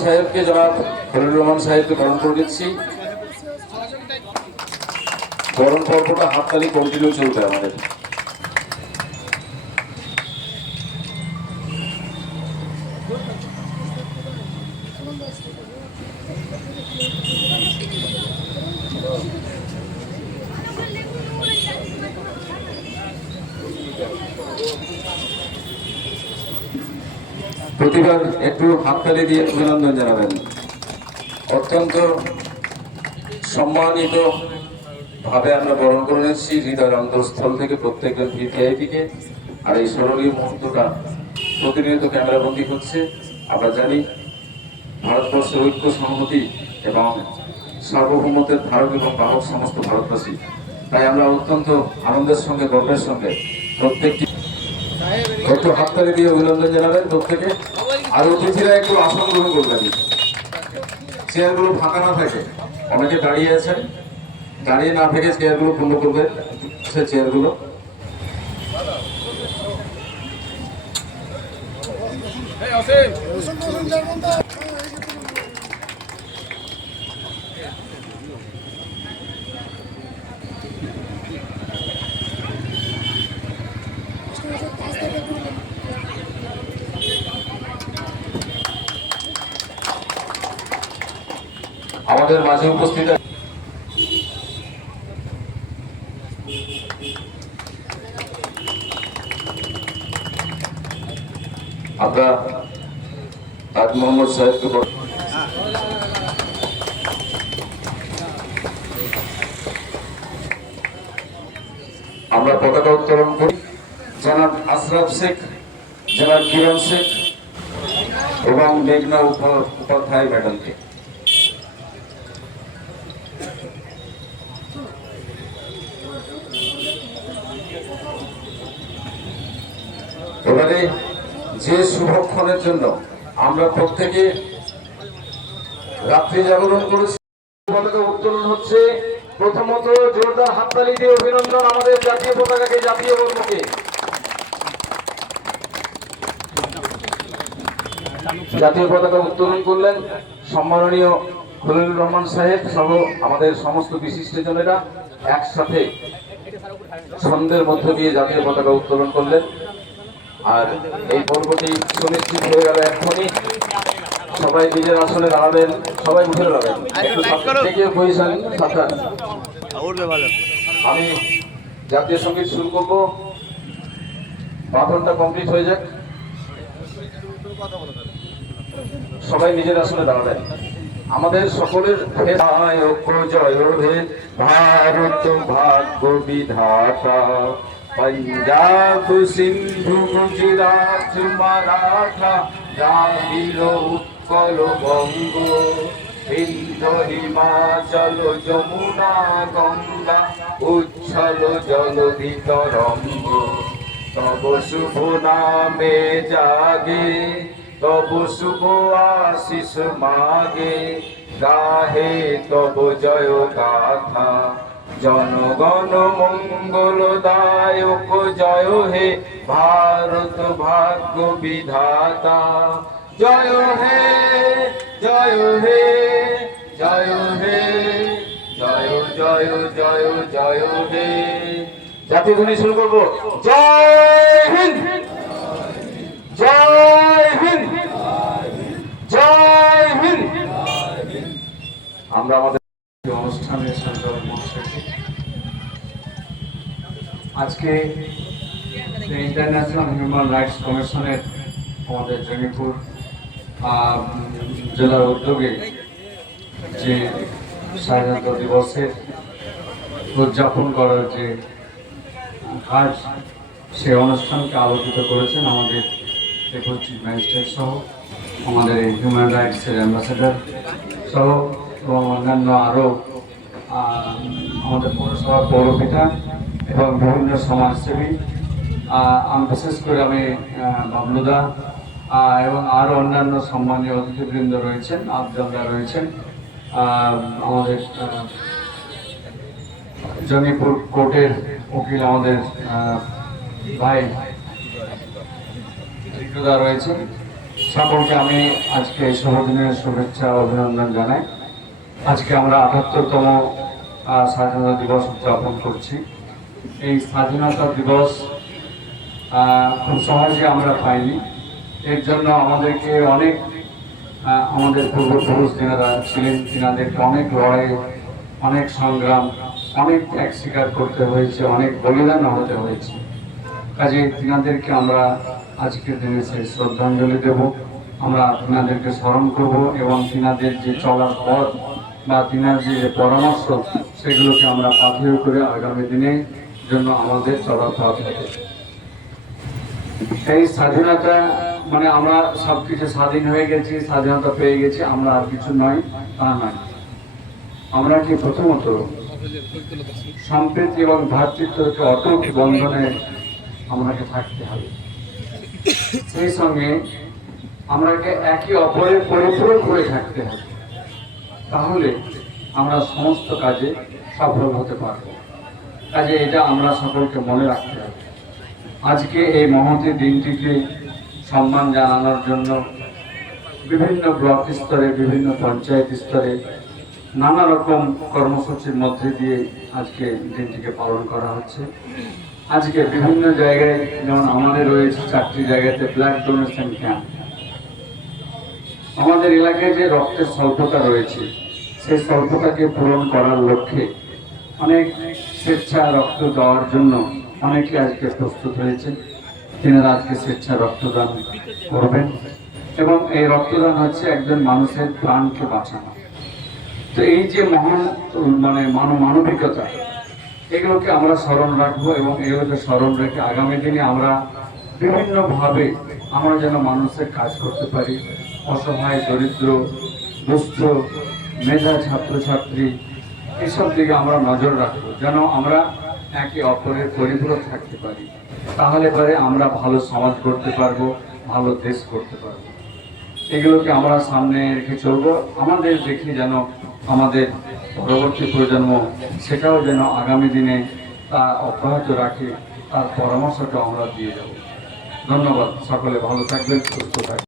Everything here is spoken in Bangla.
সাহেবকে জনাব খলিলুর রহমান সাহেবকে বরণ করে দিচ্ছি। বরণ পর্বটা হাততালি কন্টিনিউ চলবে আমাদের। প্রতিবার একটু হাততালি দিয়ে অভিনন্দন জানাবেন। অত্যন্ত সম্মানিত ভাবে আমরা বরণ করে নিচ্ছি হৃদয়ের অন্তঃস্থল থেকে প্রত্যেকজন ভিভিআইপিকে। আর এই স্মরণীয় মুহূর্তটা প্রতিনিয়ত ক্যামেরাবন্দি হচ্ছে। আমরা জানি ভারতবর্ষের ঐক্য সংহতি এবং সার্বভৌমত্বের ধারক এবং বাহক সমস্ত ভারতবাসী। তাই আমরা অত্যন্ত আনন্দের সঙ্গে গর্বের সঙ্গে প্রত্যেকটি একটু হাততালি দিয়ে অভিনন্দন জানাবেন প্রত্যেকে। আর অতিথিরা একটু আসন গ্রহণ করবেন, চেয়ারগুলো ফাঁকা না থাকে। অনেকে দাঁড়িয়ে আছেন, দাঁড়িয়ে না থেকে চেয়ারগুলো পূর্ণ করবেন। সে চেয়ারগুলো আমাদের মাঝে উপস্থিত আমরা তাজ মোহাম্মদ সাহেবকে আমরা পতাকা উত্তোলন করি। জনাব আশরাফ শেখ, জনাব কিরণ শেখ এবং মেঘনা উপাধ্যায় ম্যাডামকে। এবারে যে শুভক্ষণের জন্য আমরা প্রত্যেকে রাত্রি জাগরণ করেছি, পতাকা উত্তোলন হচ্ছে। প্রথমত জোরদার হাততালি দিয়ে অভিনন্দন আমাদের জাতীয় পতাকাকে, জাতীয় বর্ণকে। জাতীয় পতাকা উত্তোলন করলেন সম্মাননীয় খলিলুর রহমান সাহেব সহ আমাদের সমস্ত বিশিষ্টজনেরা একসাথে ছন্দের মধ্য দিয়ে জাতীয় পতাকা উত্তোলন করলেন। আর এই পর্বটি সুনিশ্চিত হয়ে গেল। এখনই সবাই নিজের আসনে দাঁড়াবেন, সবাই উঠে দাঁড়াবেন। আমি জাতীয় সঙ্গীত শুরু করবো, বাঁধনটা কমপ্লিট হয়ে যাক। সবাই নিজের আসনে দাঁড়াবেন। আমাদের সকলের জয় হে ভারত ভাগ্য বিধাতা, पंजाब सिंधु गुजरात मराठा द्राविड़ उत्कल बंग, सिंधु हिमाचल यमुना गंगा उच्छल जलधि तरंग। तब शुभ नामे जागे, तब शुभ आशीष मागे, गाहे तब जय गाथा। जनगण मंगलदायक जय हे भारत भाग्य विधाता। जय हे जय हे जय हे जय जय जय जय हे। জাতীয় ধ্বনি শুরু করব। জয় হিন্দ, জয় হিন্দ, জয় হিন্দ। আমরা আমাদের অনুষ্ঠানের সঞ্চালন মহাশয়কে আজকে ইন্টারন্যাশনাল হিউম্যান রাইটস কমিশনের আমাদের জঙ্গিপুর জেলার উদ্যোগে যে স্বাধীনতা দিবসের উদযাপন করার যে কাজ, সেই অনুষ্ঠানকে আলোকিত করেছেন আমাদের ডেপুটি চিফ ম্যাজিস্ট্রেট সহ আমাদের এই হিউম্যান রাইটসের অ্যাম্বাসেডার সহ এবং অন্যান্য আরও আমাদের পৌরসভা পৌরপিতা এবং বিভিন্ন সমাজসেবী। বিশেষ করে আমি বাবলুদা এবং আরও অন্যান্য সম্মানীয় অতিথিবৃন্দ রয়েছেন, আফজলরা রয়েছেন, আমাদের জঙ্গিপুর কোর্টের উকিল আমাদের ভাই টিটুদা রয়েছেন সকলকে আমি আজকে এই শুভ দিনের শুভেচ্ছা ও অভিনন্দন জানাই। আজকে আমরা ৭৮তম স্বাধীনতা দিবস উদযাপন করছি। এই স্বাধীনতা দিবস খুব সহজে আমরা পাইনি। এর জন্য আমাদেরকে অনেক আমাদের পূর্বপুরুষ যারা ছিলেন তিনাদেরকে অনেক লড়াই, অনেক সংগ্রাম, অনেক ত্যাগ স্বীকার করতে হয়েছে, অনেক বলিদান হতে হয়েছে। কাজে তিনাদেরকে আমরা আজকের দিনে সেই শ্রদ্ধাঞ্জলি দেব, আমরা তিনাদেরকে স্মরণ করব এবং তিনাদের যে চলার পথ বা তিনার যে পরামর্শ সেগুলোকে আমরা পাথেয় করে আগামী দিনের জন্য আমাদের চলার পথ হবে। এই স্বাধীনতা মানে আমরা সবকিছু স্বাধীন হয়ে গেছি, স্বাধীনতা পেয়ে গেছি, আমরা আর কিছু নয় তা নয়। আমরা কি প্রথমত সম্প্রীতি এবং ভ্রাতৃত্বকে অটুট বন্ধনে আমাকে থাকতে হবে। সেই সঙ্গে আমাকে একে অপরের পরিপূরক হয়ে থাকতে হবে, তাহলে আমরা সমস্ত কাজে সফল হতে পারব। কাজে এটা আমরা সকলকে মনে রাখতে হবে। আজকে এই মহতী দিনটিকে সম্মান জানানোর জন্য বিভিন্ন ব্লক স্তরে, বিভিন্ন পঞ্চায়েত স্তরে নানা রকম কর্মসূচির মধ্যে দিয়ে আজকে দিনটিকে পালন করা হচ্ছে। আজকে বিভিন্ন জায়গায়, যেমন আমাদের রয়েছে 4টি জায়গাতে ব্লাড ডোনেশন ক্যাম্প। আমাদের এলাকায় যে রক্তের স্বল্পতা রয়েছে, সেই স্বল্পতাকে পূরণ করার লক্ষ্যে অনেক স্বেচ্ছা রক্ত দেওয়ার জন্য অনেকে আজকে প্রস্তুত হয়েছে। তিনারা আজকে স্বেচ্ছা রক্তদান করবেন এবং এই রক্তদান হচ্ছে একজন মানুষের প্রাণকে বাঁচানো। তো এই যে মহান মানবিকতা, এগুলোকে আমরা স্মরণ রাখবো এবং এগুলোকে স্মরণ রেখে আগামী দিনে আমরা বিভিন্নভাবে আমরা যেন মানুষের কাজ করতে পারি। অসহায়, দরিদ্র, দুস্থ, মেধা ছাত্রছাত্রী, এসব দিকে আমরা নজর রাখবো, যেন আমরা একে অপরের পরিপূরক থাকতে পারি। তাহলে পরে আমরা ভালো সমাজ করতে পারবো, ভালো দেশ করতে পারবো। এগুলোকে আমরা সামনে রেখে চলবো। আমাদের দেখি যেন আমাদের পরবর্তী প্রজন্ম সেটাও যেন আগামী দিনে তা অব্যাহত রাখে, তার পরামর্শটা আমরা দিয়ে যাব। ধন্যবাদ। সকলে ভালো থাকবেন, সুস্থ থাকবেন।